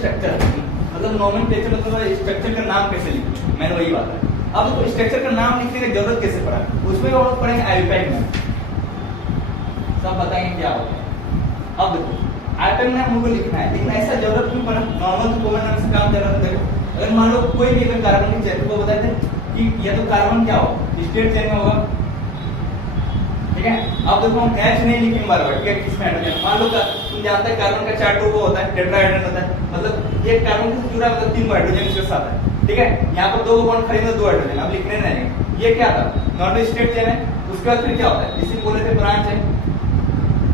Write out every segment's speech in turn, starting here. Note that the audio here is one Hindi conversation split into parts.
स्ट्रक्चर मतलब नोमेनक्लेचर मतलब स्ट्रक्चर का नाम कैसे लिखते, मैंने वही बात है। अब देखो स्ट्रक्चर का नाम लिखने की जरूरत कैसे पड़ा, उसमें और पढ़ेंगे आईपैड में, सब बताएंगे क्या होता है। अब देखो आईपैड में हम लोग को लिखना है, लेकिन ऐसा जरूरत क्यों पड़ा, नॉर्मल तो कॉमन नाम से काम चल रहा था। देखो अगर मान लो कोई भी अगर कार्बन के चेन को बताते हैं कि या तो कार्बन क्या हो स्टेट चेन में होगा, ठीक है। अब देखो हम H नहीं लिखेंगे बार बार, ठीक है, किसमें हाइड्रोजन, मान लो तुम जानते हैं कार्बन का 4 ग्रुप होता है, टेट्राहेड्रल होता है, मतलब एक कार्बन से जुड़ा मतलब 3 हाइड्रोजन इसके साथ है, ठीक है। यहाँ पर 2 बॉन्ड खाली में 2 हाइड्रोजन, अब लिखने नहीं। ये क्या था, नॉन स्टेट चेन है। उसके बाद फिर क्या होता है, इसी बोले थे ब्रांच है,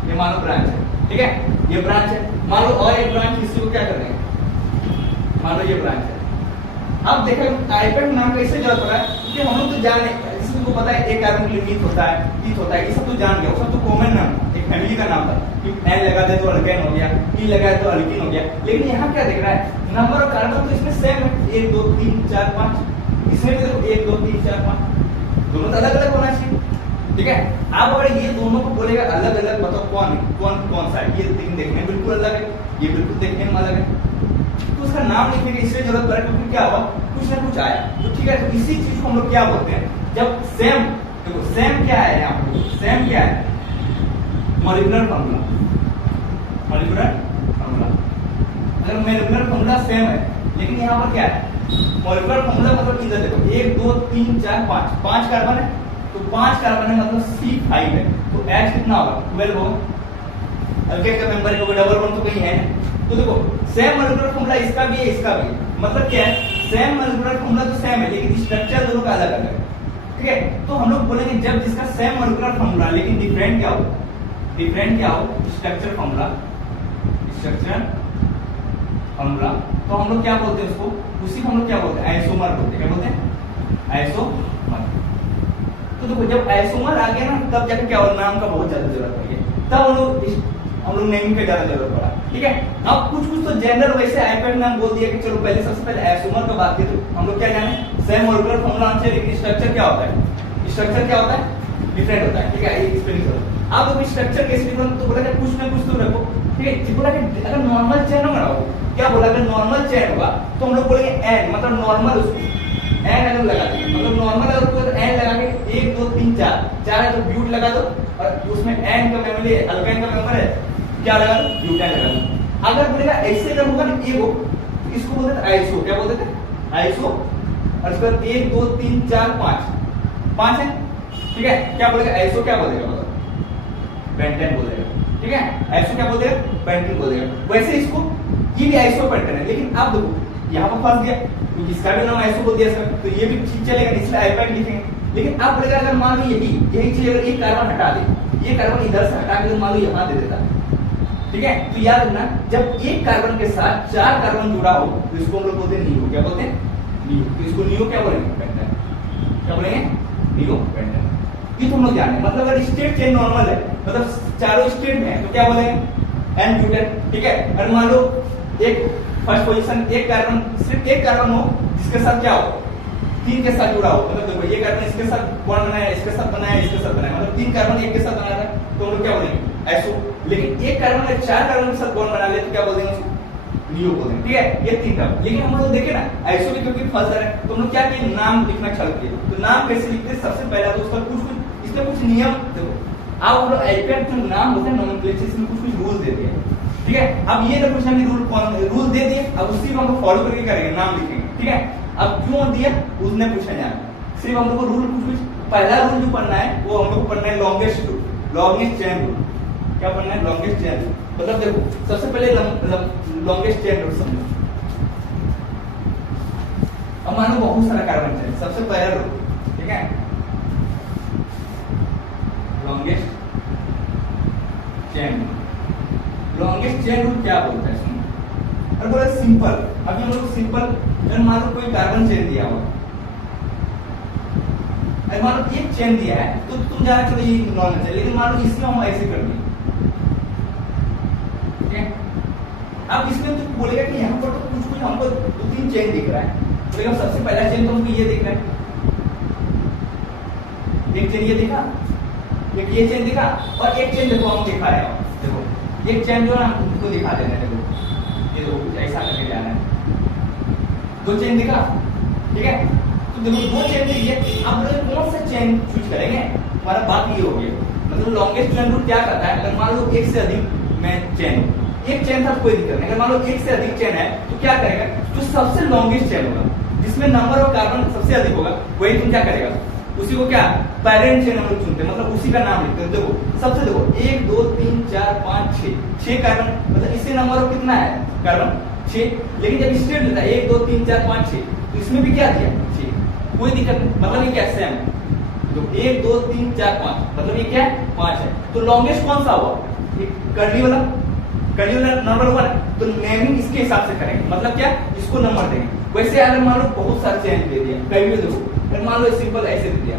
ये मान लो ब्रांच है, ठीक है, ये ब्रांच है। मान लो और एक ब्रांच, इसी को क्या कर देंगे, मान लो ये ब्रांच है। अब देखो आईपैड नाम का इससे जरूरत पड़ा है क्योंकि हम लोग तो जाने, इसको पता है एक कार्बन के लिए मीथ होता है, ईथ होता है, ये सब तो जान गया, वो सब तो कॉमन नाम, एक फैमिली का नाम था कि N लगा दे तो अल्केन हो गया, E लगा दे तो अल्कीन हो गया। लेकिन यहाँ क्या दिख रहा है, नंबर ऑफ कार्बन तो इसमें सेम है, 1 2 3 4 5, इसमें भी देखो 1 2 3 4 5, दोनों तो अलग अलग होना चाहिए, ठीक है। आप अगर ये दोनों को बोलेगा अलग अलग, बताओ कौन कौन कौन सा है, ये देखने में बिल्कुल अलग है, ये बिल्कुल देखने में अलग है, तो उसका नाम लिखने की इसलिए जरूरत पड़ा क्योंकि क्या हुआ, कुछ ना कुछ आया, तो ठीक है। तो इसी चीज को हम लोग क्या बोलते हैं, जब सेम, देखो सेम क्या है, यहाँ पर सेम क्या है, मॉलिक्यूलर फार्मूला, मॉलिक्यूलर फार्मूला। अगर मॉलिक्यूलर फार्मूला सेम है, लेकिन यहाँ पर क्या है, मॉलिक्यूलर फार्मूला मतलब इधर देखो 1 2 3 4 5, 5 कार्बन है, तो 5 कार्बन है मतलब C5 है, तो H कितना होगा, 12 होगा। अल्केन का मेंबर है, डबल बॉन्ड तो कहीं है नहीं। तो देखो सेम मॉलिक्यूलर फार्मूला इसका भी है, इसका भी है, मतलब क्या है, सेम मॉलिक्यूलर फार्मूला तो सेम है, लेकिन स्ट्रक्चर दोनों का अलग अलग है, ठीक है। तो हम लोग बोलेंगे जब जिसका सेम मॉलिक्यूलर फार्मूला लेकिन डिफरेंट क्या हो, डिफरेंट क्या हो, स्ट्रक्चर फार्मूला, स्ट्रक्चर फार्मूला, तो हम लोग क्या बोलते हैं उसको, उसी को हम लोग क्या बोलते हैं, आइसोमर बोलते हैं, क्या बोलते हैं, आइसोमर। तो देखो जब आइसोमर आ गया ना, तब जाकर क्या हो, नाम का बहुत ज्यादा जरूरत पड़ी है, तब हम लोग नेमिंग पे ज्यादा जरूरत पड़ा, ठीक है। अब कुछ कुछ तो जनरल वैसे आईपैड नाम बोल दिया कि चलो पहले सबसे पहले आइसोमर का बात करें, तो हम लोग क्या जाने, सेम मॉलिक्यूलर फार्मूला आना चाहिए, लेकिन स्ट्रक्चर क्या होता है, स्ट्रक्चर क्या होता है, डिफरेंट होता है, ठीक है। ये एक्सप्लेन करो आप, अभी स्ट्रक्चर कैसे डिफरेंट, तो बोला कि कुछ ना कुछ तो रखो, ठीक है। बोला कि अगर नॉर्मल चेन होगा, क्या बोला, अगर नॉर्मल चेन होगा तो हम लोग बोलेंगे N, मतलब नॉर्मल, उसको N अगर लगा देंगे, मतलब नॉर्मल अगर उसको N लगा के 1 2 3 4 है तो ब्यूट लगा दो, और उसमें N का मेंबर है, अल्केन का मेंबर है, क्या लगा दो, ब्यूटेन लगा दो। अगर बोलेगा ऐसे अगर होगा ना ये वो, तो इसको बोलते थे आइसो, क्या बोलते थे, आइसो, और इसके बाद 1 2 3 4 5 है, ठीक है। क्या बोलेगा आइसो, क्या बोलेगा, मतलब पेंटेन बोलेगा, ठीक है। आइसो क्या बोलेगा, पेंटेन बोलेगा। वैसे इसको ये भी आइसो पेंटेन है, लेकिन अब देखो यहाँ पर फंस गया क्योंकि इसका भी नाम आइसो बोल दिया सर, तो ये भी ठीक चलेगा, इसलिए आईपैड लिखेंगे। लेकिन अब बोलेगा अगर मान लो यही चीज अगर एक कार्बन हटा दे, ये कार्बन इधर से हटा के मान लो यहाँ दे देता, ठीक है। तो याद रखना जब एक कार्बन के साथ 4 कार्बन जुड़ा हो तो इसको हम लोग बोलते हैं नियो, क्या बोलते हैं, नियो। तो इसको नियो क्या बोलेंगे, पेंटेन, क्या बोलेंगे, नियो पेंटेन। ये तुम लोग जाने, मतलब अगर स्टेट चेन नॉर्मल है, मतलब चारों स्टेट में है, तो क्या बोलेंगे, N ब्यूटेन, ठीक है। और मान लो एक फर्स्ट पोजीशन एक कार्बन, सिर्फ एक कार्बन हो जिसके साथ क्या हो, 3 के साथ जुड़ा हो, मतलब देखो ये कार्बन इसके साथ बॉन्ड बनाया, इसके साथ बनाया, इसके साथ बनाया, मतलब 3 कार्बन एक के साथ बना रहा है, तो हम लोग क्या बोलेंगे, आइसो। लेकिन एक कार्बन अगर 4 कार्बन के साथ बॉन्ड बना ले तो क्या बोल देंगे उसको, नियो बोल देंगे, ठीक है। ये 3 कार्बन, लेकिन हम लोग देखे ना आइसो भी क्योंकि फंस रहा है, तो हम लोग क्या किए, नाम लिखना चालू किए। तो नाम कैसे लिखते हैं, सबसे पहला तो उसका कुछ इसमें कुछ नियम देखो, आप हम लोग आईपैड जो नाम होता है नोमेनक्लेचर, इसमें कुछ रूल देते हैं, ठीक है। अब ये ना कुछ हमने रूल दे दिए, अब उसी को हम फॉलो करके करेंगे, नाम लिखेंगे, ठीक है। अब क्यों दिया उसने पूछा जाए, सिर्फ हम लोग को रूल कुछ पहला रूल जो पढ़ना है वो हम लोग को पढ़ना है longest rule, longest chain rule. क्या पढ़ना है, लॉन्गेस्ट चेन रूल। मतलब देखो सबसे पहले लॉन्गेस्ट चेन रूल समझो। अब मानो बहुत सारा कार्बन चेन, सबसे पहला रूल, ठीक है, longest chain. Longest chain rule क्या बोलता है, सुनो। और बोला सिंपल, अभी हम लोग सिंपल, मान लो कोई कार्बन चेन दिया हुआ, मान लो एक चेन दिया है, तो तुम जाना चलो ये नॉर्मल चेन, लेकिन मान लो इसमें हम ऐसे कर दिए, ठीक है। अब इसमें तो बोलेगा कि यहाँ पर तो कुछ हमको 2-3 चेन दिख रहा है, तो सबसे पहला चेन तो हमको ये दिख रहा है, एक चेन ये दिखा, एक ये चेन दिखा, और एक चेन देखो हम दिखा रहे हो, देखो एक चेन जो है ना हमको दिखा देना, देखो ये देखो कुछ ऐसा करके जाना दो चेन दिखा, ठीक है। तो देखो दो चेन दिख गए, अब लोग कौन सा चेन चूज करेंगे, हमारा बात ये हो गया। मतलब लॉन्गेस्ट चेन रूल क्या करता है, अगर मान लो एक से अधिक में चेन, एक चेन था कोई दिक्कत नहीं, अगर मान लो एक से अधिक चेन है तो क्या करेगा, जो सबसे लॉन्गेस्ट चेन होगा जिसमें नंबर ऑफ कार्बन सबसे अधिक होगा वही तुम क्या करेगा, उसी को क्या पेरेंट चेन हम लोग चुनते हैं, मतलब उसी का नाम लिखते हैं। देखो सबसे देखो 1 2 3 4 5 6 कार्बन, मतलब इससे नंबर ऑफ कितना है कार्बन 6, लेकिन जब स्ट्रेट देता है 1 2 3 4 5 6 तो इसमें भी क्या दिया 6, कोई दिक्कत नहीं, मतलब ये क्या सेम। तो 1 2 3 4 5 मतलब ये क्या है 5 है। तो लॉन्गेस्ट कौन सा हुआ, कर्ली वाला नंबर 1 है, तो नेमिंग इसके हिसाब से करेंगे, मतलब क्या इसको नंबर देंगे। वैसे अगर मान लो बहुत सारे चेन दे दिया, कहीं भी देखो अगर मान लो सिंपल ऐसे दे दिया,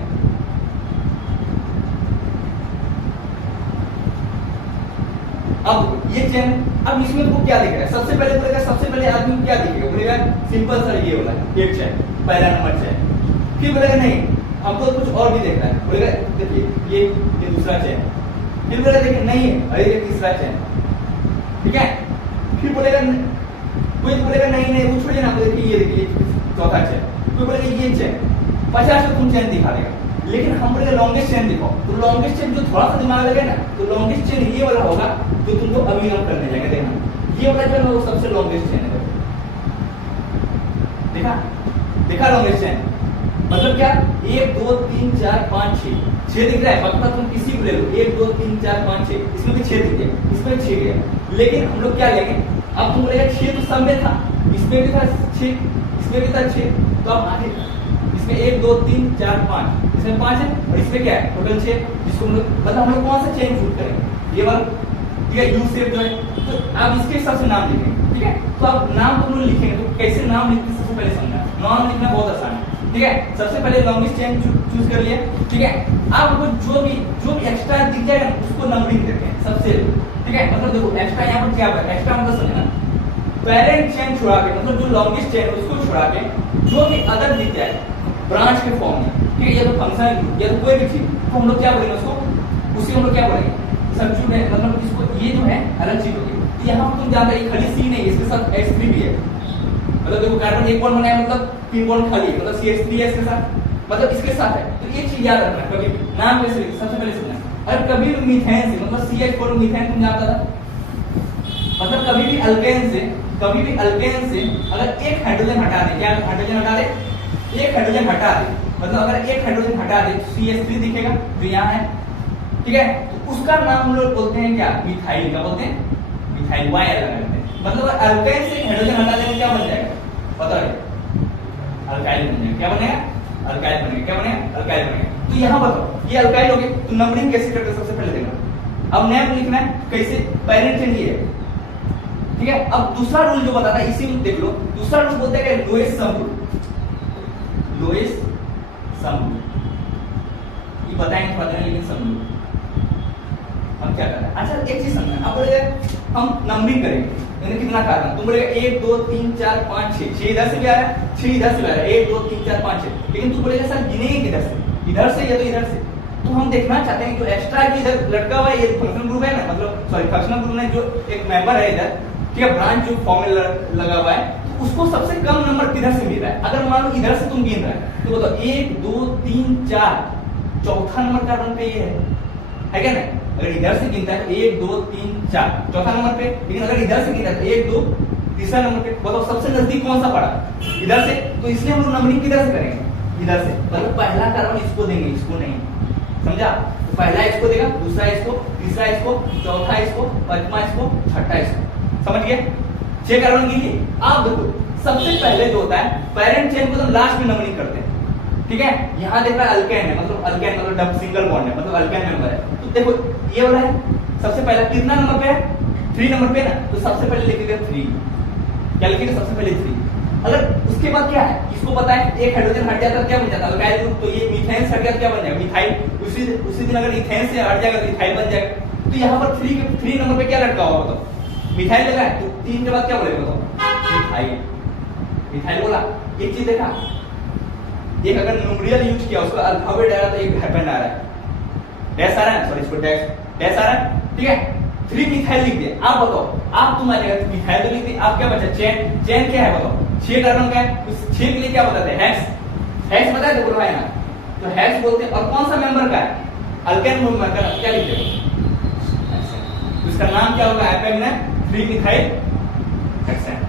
अब ये चेन, अब इसमें तुमको क्या दिख रहा है, सबसे पहले बोलेगा, सबसे पहले आदमी को क्या दिखेगा, बोलेगा सिंपल सर ये वाला एक चेन पहला नंबर चेन, फिर बोलेगा नहीं हमको कुछ और भी देखना है, बोलेगा देखिए ये दूसरा चेन, फिर बोलेगा देखिए नहीं है अरे ये तीसरा चेन, ठीक है। फिर बोलेगा कोई बोलेगा नहीं वो छोड़िए ना, देखिए ये चौथा चेन, कोई बोलेगा ये चेन, 50 तो तुम चेन दिखा देगा, लेकिन हम बोलेगा लॉन्गेस्ट चेन दिखाओ, तो लॉन्गेस्ट चेन जो थोड़ा सा दिमाग लगे ना, तो लॉन्गेस्ट चेन ये वाला होगा जो तुमको अभी हम करने जाएंगे, देखना ये वाला जो है वो सबसे लॉन्गेस्ट चेन है, देखा लॉन्गेस्ट चेन, मतलब क्या 1 2 3 4 5 6 दिख रहा है, मतलब तुम किसी को ले लो 1 2 3 4 5 6, इसमें भी 6 दिख गया, इसमें 6 गया, लेकिन हम लोग क्या लेंगे, अब तुम बोलेगा 6 तो सब में था, इसमें भी था 6, इसमें भी था 6, तो अब आगे इसमें 1 2 3 4 5, इसमें 5 है और इसमें क्या है टोटल 6, जिसको हम लोग मतलब हम लोग कौन सा चेन चूज करेंगे, ये वाला, ठीक है, यू शेप जो है, तो आप इसके हिसाब से नाम लिखेंगे, ठीक है। तो आप नाम तुम लोग लिखेंगे तो कैसे नाम लिखते सबसे पहले समझना, नाम लिखना बहुत आसान है, ठीक है। सबसे पहले लॉन्गेस्ट चेन चूज कर लिया, ठीक है। आपको जो भी एक्स्ट्रा दिख जाएगा उसको नंबरिंग देते हैं सबसे, ठीक है। मतलब देखो एक्स्ट्रा यहाँ पर क्या है, एक्स्ट्रा मतलब समझना पेरेंट चेन छुड़ा के, मतलब जो लॉन्गेस्ट चेन उसको छुड़ा के जो भी अदर दिख जाए ब्रांच के फॉर्म में, ठीक है, या तो फंक्शन या तो कोई भी चीज, तो हम लोग क्या बोलेंगे उसको, उसी हम लोग क्या बोलेंगे सब्स्टिट्यूट है, मतलब इसको ये जो है अलग चीज होगी। तो यहाँ तुम जानते हैं खाली सी नहीं, इसके साथ H3 भी है, मतलब देखो कार्बन एक बॉन्ड बनाया मतलब 3 बॉन्ड खाली है, मतलब CH3 है इसके साथ, मतलब इसके साथ है। तो ये चीज याद रखना कभी भी नाम कैसे लिखते सबसे पहले समझना। अगर कभी भी मीथेन से मतलब CH4 मीथेन तुम जानता था, मतलब कभी भी अल्केन से अगर एक हाइड्रोजन हटा दे, क्या हाइड्रोजन हटा दे, एक हाइड्रोजन हटा दे, मतलब अगर एक हाइड्रोजन हटा दे तो CH3 दिखेगा जो यहाँ है, ठीक है। तो उसका नाम हम लोग बोलते हैं क्या, मिथाइल का बोलते हैं, मिथाइल Y लगा करते हैं। मतलब अल्काइल से हाइड्रोजन हटा देने क्या बन जाएगा पता है, अल्काइल बन जाएगा, क्या बनेगा अल्काइल बनेगा, क्या बनेगा अल्काइल बनेगा। तो यहाँ बताओ ये अल्काइल हो गए, तो नंबरिंग कैसे करते हैं सबसे पहले देखना। अब नेम लिखना है कैसे, पेरेंट चेन ये है, ठीक है। अब दूसरा रूल जो बताता है इसी में देख लो, दूसरा रूल बोलते हैं lowest sum rule, lowest sum rule ये बताएंगे थोड़ा देर, लेकिन सम रूल हम क्या करते हैं। अच्छा एक चीज समझना, अब बोलेगा हम नंबरिंग करेंगे, यानी कितना कार्बन, तुम बोलेगा 1 2 3 4 5 6 इधर से भी आ रहा है, 6 इधर से भी आ रहा है, 1 2 3 4 5 6, लेकिन तू बोलेगा सर गिनेंगे किधर से, इधर से या तो इधर से। तो हम देखना चाहते हैं जो एक्स्ट्रा जो इधर लटका हुआ है ये फंक्शनल ग्रुप है ना, मतलब सॉरी फंक्शनल ग्रुप में जो एक मेंबर है इधर, ठीक है, ब्रांच जो फॉर्म में लगा हुआ है, तो उसको सबसे कम नंबर किधर से मिल रहा है। अगर मान लो इधर से तुम गिन रहा है तो बताओ 1 2 3 4 चौथा नंबर कार्बन पे ये है क्या ना। अगर इधर से गिनता है तो 1 2 3 4 चौथा नंबर पे, लेकिन अगर इधर से गिनता है तो 1 2 तीसरा नंबर पे, बताओ सबसे नजदीक कौन सा पड़ा इधर से। तो इसलिए हम लोग नंबरिंग किधर से करेंगे, इधर से, मतलब पहला कार्बन इसको देंगे, इसको नहीं, समझा। तो पहला इसको देगा, दूसरा इसको, तीसरा इसको, चौथा इसको, पांचवा इसको, छठा इसको, समझ गए। 6 कार्बन गिनिए। आप देखो सबसे पहले जो होता है पेरेंट चेन को तो लास्ट में नंबरिंग करते हैं, ठीक है। यहाँ देखा अल्केन है, मतलब अल्केन मतलब डबल सिंगल बॉन्ड है, मतलब अल्केन मेंबर है। तो देखो ये वाला है सबसे पहला कितना नंबर पे है, 3 नंबर पे ना, तो सबसे पहले लिखेगा 3, क्या लिखेगा सबसे पहले 3। अगर उसके बाद क्या है इसको पता है, एक हाइड्रोजन हट जाता है क्या बन जाता है अल्काइल ग्रुप, तो ये मीथेन से हट गया क्या बन जाएगा मिथाइल, उसी दिन अगर इथेन से हट जाएगा तो इथाइल बन जाएगा। तो यहाँ पर 3 नंबर पे क्या लटका हुआ बताओ, मिथाइल लगा है, तो 3 के बाद क्या बोलेगा बताओ मिथाइल, मिथाइल बोला। एक चीज देखा, एक अगर न्यूमेरियल यूज किया उसका अल्फाबेट आ रहा है तो एक हैपन आ रहा है, डैश आ रहा है, सॉरी इसको डैश आ रहा है, ठीक है। 3 मिथाइल लिख दिया। आप बताओ, आप तुम आ जाएगा मिथाइल तो लिख दिया, आप क्या बचा चेन, चेन क्या है बताओ, 6 कार्बन का है, तो 6 के लिए क्या बताते हैं? हेक्स। हेक्स बताया तो बोलो है ना, तो हेक्स बोलते हैं। और कौन सा मेंबर का है? अल्केन मेंबर का। क्या लिखते हैं? तो इसका नाम क्या होगा? एपेन में 3 मिथाइल हेक्सेन।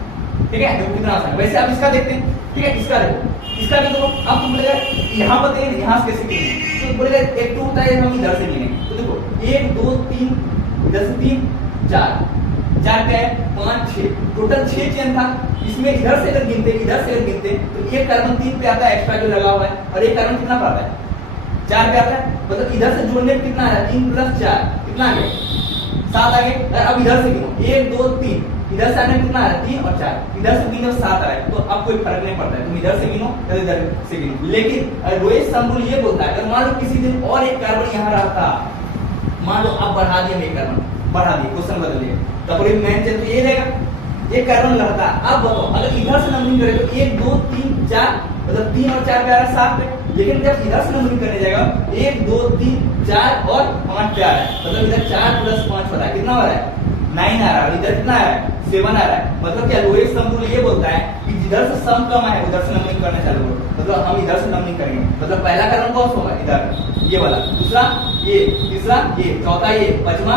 ठीक है, देखो कितना आसान है। वैसे आप इसका देखते हैं, ठीक है, इसका देखो, इसका भी देखो। अब तुम बोलेगा यहाँ पर देंगे, यहाँ से कैसे देंगे? तो बोलेगा एक तो होता है हम इधर से लेंगे। तो देखो 1 2 3, इधर से 3 4, 4 क्या है? 5 6, टोटल 6 चेन था। इसमें इधर से अगर गिनते, इधर से अगर गिनते तो एक कार्बन 3 पे आता है एक्स्ट्रा जो लगा हुआ है, और एक कार्बन कितना पाता है? 4 पे आता है। मतलब इधर से जोड़ने में कितना आ रहा है? 3 + 4 कितना आ गया? 7 आ गए। अब इधर से गिनो 1 2 3, इधर से आने में कितना आ रहा है? 3 और 4, इधर से 3 और 7 आ रहा है। तो अब कोई फर्क नहीं पड़ता है, तुम इधर से गिनो या इधर से गिनो। लेकिन रोहित शंभू ये बोलता है, अगर मान लो किसी दिन और एक कार्बन यहाँ रहता, मान लो आप बढ़ा दिए एक कार्बन, बढ़ा दिए, क्वेश्चन बदल दिए, तो फिर मेन चेन तो ये रहेगा, एक कार्बन रहता। अब बताओ अगर इधर से नंबरिंग करें तो 1 2 3 4, मतलब 3 और 4 पे आ रहा है 7 पे। लेकिन जब इधर से नंबरिंग करने जाएगा 1 2 3 4 और 5 पे आ रहा है, मतलब इधर 4 + 5 हो रहा है, कितना हो रहा है? 9 आ रहा है। इधर कितना आ रहा है? 7 आ रहा है। मतलब क्या रोहित शंभू ये बोलता है कि जिधर से सम कम है उधर से नंबरिंग करना चालू करो। मतलब हम इधर से नंबरिंग करेंगे, मतलब पहला कार्बन कौन सा होगा? इधर ये वाला, दूसरा ये, तीसरा ये, चौथा ये, पांचवा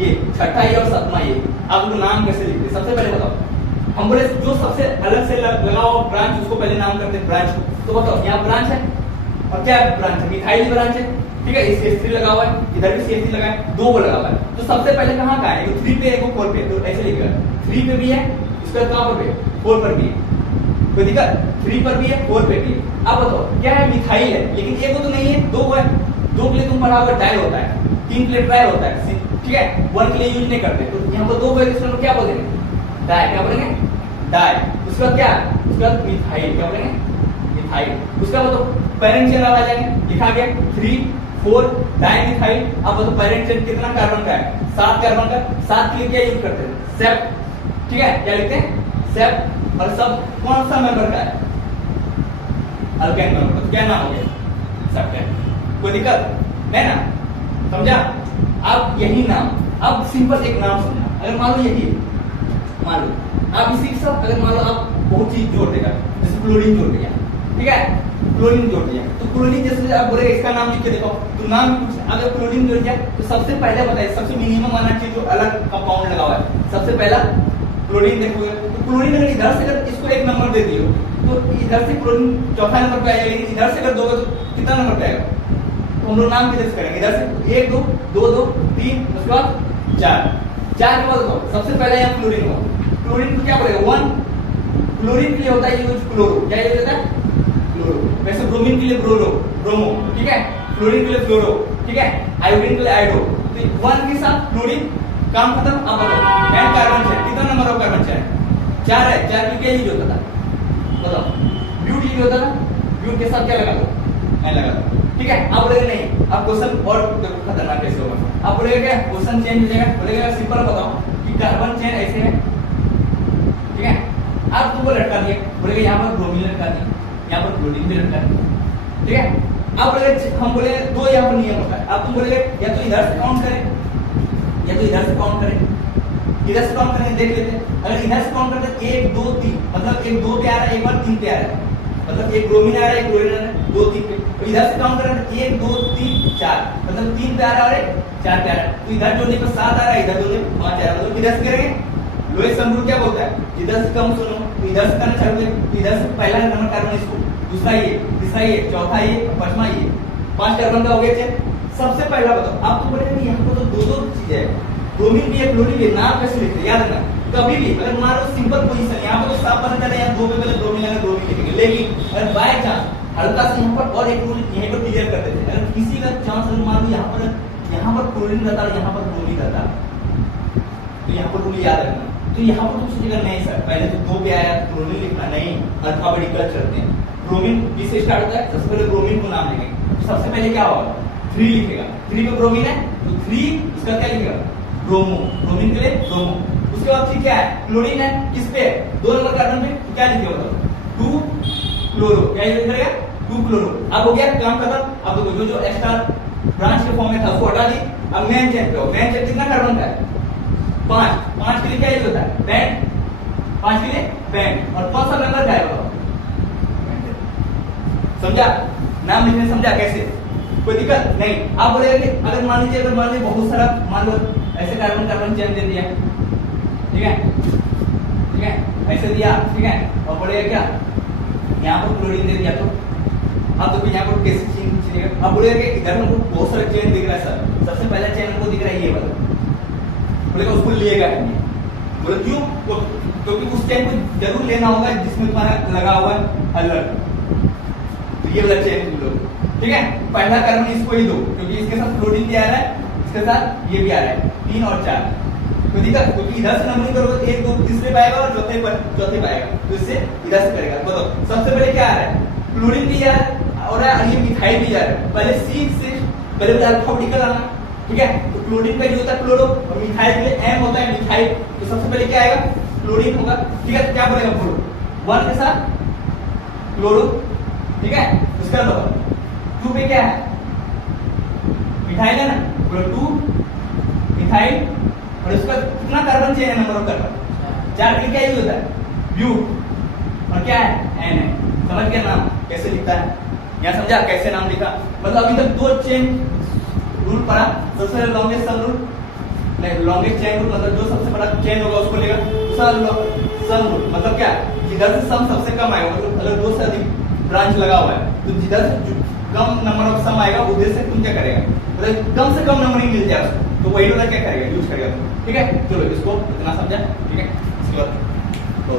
ये, छठा ये और सातवां ये। आप उनको नाम कैसे लिखते हैं? सबसे पहले बताओ। हम बोले जो सबसे अलग से लगा हुआ ब्रांच उसको पहले नाम करते हैं ब्रांच को। तो बताओ यहाँ ब्रांच है और क्या ब्रांच है? मिथाइल ब्रांच है, ठीक है। CH3 लगा हुआ है, इधर भी CH3 लगा है, 2 को लगा हुआ है। तो सबसे पहले कहाँ का है? 3 पे, 4 पे, तो ऐसे लिखेगा 3 पे भी है, इसका कहाँ पर भी? 4 पर भी है। कोई दिक्कत? 3 पर भी है, 4 पे भी है। अब बताओ क्या है? मिथाइल है, लेकिन एक तो नहीं है, 2 है। 2 के लिए तुम पढ़ा हुआ डाई होता है, 3 के लिए ट्राई होता है, ठीक है। 1 के लिए यूज नहीं करते। तो यहाँ पर 2 है, इसमें क्या बोलेंगे? डाई। क्या बोलेंगे? डाई। उसका क्या? उसका मिथाइल। क्या बोलेंगे? मिथाइल। उसका बताओ पेरेंट चेन आ जाएंगे, लिखा गया 3 4 डाई मिथाइल। अब बताओ पेरेंट चेन कितना कार्बन का है? 7 कार्बन का। 7 के लिए क्या यूज करते हैं? सेप, ठीक है। क्या लिखते हैं? सेप। और सब कौन सा मेंबर का है? Alkane member. तो क्या नाम हो गया? सेप्टेन। कोई दिक्कत नहीं ना? समझा? अब यही नाम, अब सिंपल एक नाम सुनना। अगर मान लो यही, मान लो आप इसी के साथ अगर मान लो आप बहुत चीज जोड़ देगा, जैसे क्लोरीन जोड़ दिया, ठीक है, क्लोरीन जोड़ दिया। तो क्लोरीन जैसे आप बोले इसका नाम लिख के देखो, तो नाम अगर क्लोरीन जोड़ दिया तो सबसे पहले बताइए, सबसे मिनिमम आना चाहिए जो अलग कंपाउंड लगा हुआ है। सबसे पहला क्लोरीन देखोगे, तो क्लोरीन अगर इधर से अगर इसको एक नंबर दे दियो तो इधर से क्लोरीन चौथा नंबर पे आएगा, लेकिन इधर से अगर दोगे तो कितना नंबर पे आएगा? तो हम लोग नाम किधर से करेंगे? इधर से 1 2 2 2 3, उसके बाद 4 4 के बाद सबसे पहले यहाँ क्लोरीन होगा। क्लोरीन को क्या बोलेगा? 1। क्लोरीन के लिए होता है यूज क्लोरो। क्या यूज होता है? क्लोरो। वैसे ब्रोमीन के लिए ब्रोरो, ब्रोमो, ठीक है। फ्लोरीन के लिए फ्लोरो, ठीक है। आयोडीन के लिए आयोडो। तो 1 के साथ क्लोरीन काम खत्म। अब बताओ मेन कार्बन चेन कितना नंबर ऑफ कार्बन चेन? 4 है। 4 के क्या यूज होता था? बताओ। ब्यूट यूज होता था। ब्यूट के साथ क्या लगा दो? नहीं लगा दो, ठीक है। आप बोलेंगे नहीं, अब क्वेश्चन और खतरनाक कैसे होगा? आप बोलेंगे क्या क्वेश्चन चेंज हो जाएगा? बोलेगा सिंपल बताओ कि कार्बन चेन ऐसे है, ठीक है। आप तुमको लटका दिए, बोलेगा यहाँ पर ब्रोमीन लटका दिए, यहाँ पर क्लोरीन भी लटका दिए, ठीक है। अब बोले हम बोले 2 यहाँ पर नियम होता है। अब तुम बोलेगे या तो इधर से काउंट करें या तो इधर से काउंट करें। इधर से काउंट करेंगे, देख लेते हैं। अगर इधर से काउंट करते 1 2 3, मतलब एक 2 पे आ रहा है, एक बार 3 पे आ रहा है, मतलब एक ब्रोमीन आ रहा है, एक क्लोरीन आ रहा है, 2 3 पे। तो इधर से काउंट करें 1 2 3 4, मतलब 3 पे आ रहा है और 4 पे आ रहा है। तो इधर जोड़ने पर 7 आ रहा है, इधर जोड़ने पर 5 आ रहा है। मतलब इधर से करेंगे लोहित शंभू क्या बोलता है? इधर से कम सुनो, तो इधर से करना चालू करें। इधर से पहला नंबर कार्बन इसको, दूसरा ये, तीसरा ये, चौथा ये, पांचवा ये, 5 कार्बन का हो गया चेन। सबसे पहला बताओ। आप तो बोलेंगे यहाँ पर तो 2 चीजें है, ब्रोमीन भी है, क्लोरीन भी है, नाम कैसे लिखते हैं? याद रखना कभी भी अगर मान लो सिंपल पोजीशन यहाँ पर तो साफ पता चला यहाँ 2 पे पहले ब्रोमीन लगा, ब्रोमीन लिखेंगे। लेकिन अगर बाय चांस हल्का से यहाँ पर और एक रूल यहीं पर क्लियर कर देते हैं, अगर किसी का चांस अगर मान लो यहाँ पर क्लोरीन रहता है, यहाँ पर ब्रोमीन रहता, तो यहाँ पर रूल याद रखना। तो यहाँ पर तुम सोचेगा नहीं सर पहले तो 2 पे आया तो क्लोरीन लिखना, नहीं, अल्फाबेटिकल चलते हैं। ब्रोमीन किससे स्टार्ट होता है? सबसे पहले ब्रोमीन को नाम लिखेंगे, तो सबसे पहले क्या होगा? 3 लिखेगा। 3 पे ब्रोमीन है तो 3 इसका क्या लिखेगा? ब्रोमो, ब्रोमीन के लिए ब्रोमो। उसके बाद फिर क्या है? क्लोरीन है, किस पे? 2 नंबर कार्बन पे, तो क्या लिखेगा बताओ? 2 क्लोरो। क्या यूज करेगा? 2 क्लोरो। अब हो गया काम खत्म। अब देखो जो एक्स्ट्रा ब्रांच के फॉर्म में था उसको हटा दी। अब मेन चेन पे हो, मेन चेन कितना कार्बन का है? 5 के लिए क्या यूज होता है? बेंड 5 के लिए पेन, और कौन सा मेंबर क्या है बताओ? समझा? नाम लिखने समझा कैसे? कोई दिक्कत नहीं। आप बोलेगा कि अगर मान लीजिए बहुत सारा मान लो ऐसे कार्बन चेन दे दिया, ठीक है, ठीक है, ऐसे दिया, ठीक है, और बोलेगा क्या यहाँ पर क्लोरीन दे दिया, तो अब देखो यहाँ पर कैसे चेन चलेगा। अब बोलेगा कि इधर हमको बहुत सारा चेन दिख रहा है सर, सबसे पहला चेन हमको दिख रहा है ये वाला, बोलेगा उसको लेगा नहीं। बोले क्यों? क्योंकि उस चेन को जरूर लेना होगा जिसमें तुम्हारा लगा हुआ है अलर्ट, तो ये वाला चेन लो, ठीक है। पहला कार्बन इसको ही दो, क्योंकि इसके साथ क्लोरीन भी आ रहा है, इसके साथ ये भी आ रहा है, 3 और 4। तो दिक्कत, क्योंकि इधर से नंबरिंग करोगे तो 1 2 तीसरे पे आएगा और चौथे पे आएगा, तो इससे इधर से करेगा। बताओ सबसे पहले क्या आ रहा है? क्लोरीन भी आ रहा है और ये मिथाइल भी आ रहा है। पहले सी से पहले अल्फाबेटिकल आना, ठीक है। तो क्लोरीन का जो होता है क्लोरो, और मिथाइल के लिए एम होता है मिथाइल, तो सबसे पहले क्या आएगा? क्लोरीन होगा, ठीक है। तो क्या बोलेगा? बोलो 1 के साथ क्लोरो, ठीक है। उसका बताओ 2 पे क्या है? मिथाइल है ना, बोलो 2 मिथाइल, और इसका कितना कार्बन चेन है? नंबर ऑफ कार्बन 4 के क्या यूज होता है? ब्यूट, और क्या है? एन है। समझ गया नाम कैसे लिखता है? यहाँ समझा कैसे नाम लिखा? मतलब अभी तक 2 चेन रूल पढ़ा। सबसे लॉन्गेस्ट सब रूल नहीं, लॉन्गेस्ट चेन रूल मतलब जो सबसे बड़ा चेन होगा उसको लेगा। दूसरा सम रूल मतलब क्या? जिधर से सम सबसे कम आएगा, मतलब अगर 2 से अधिक ब्रांच लगा हुआ है तो जिधर से कम नंबर ऑफ सम आएगा उधर से तुम क्या करेगा? मतलब कम से कम नंबरिंग मिल जाए उसको, तो वही वाला क्या करेगा? यूज करेगा, ठीक है। चलो इसको इतना समझा, ठीक है। इसके बाद तो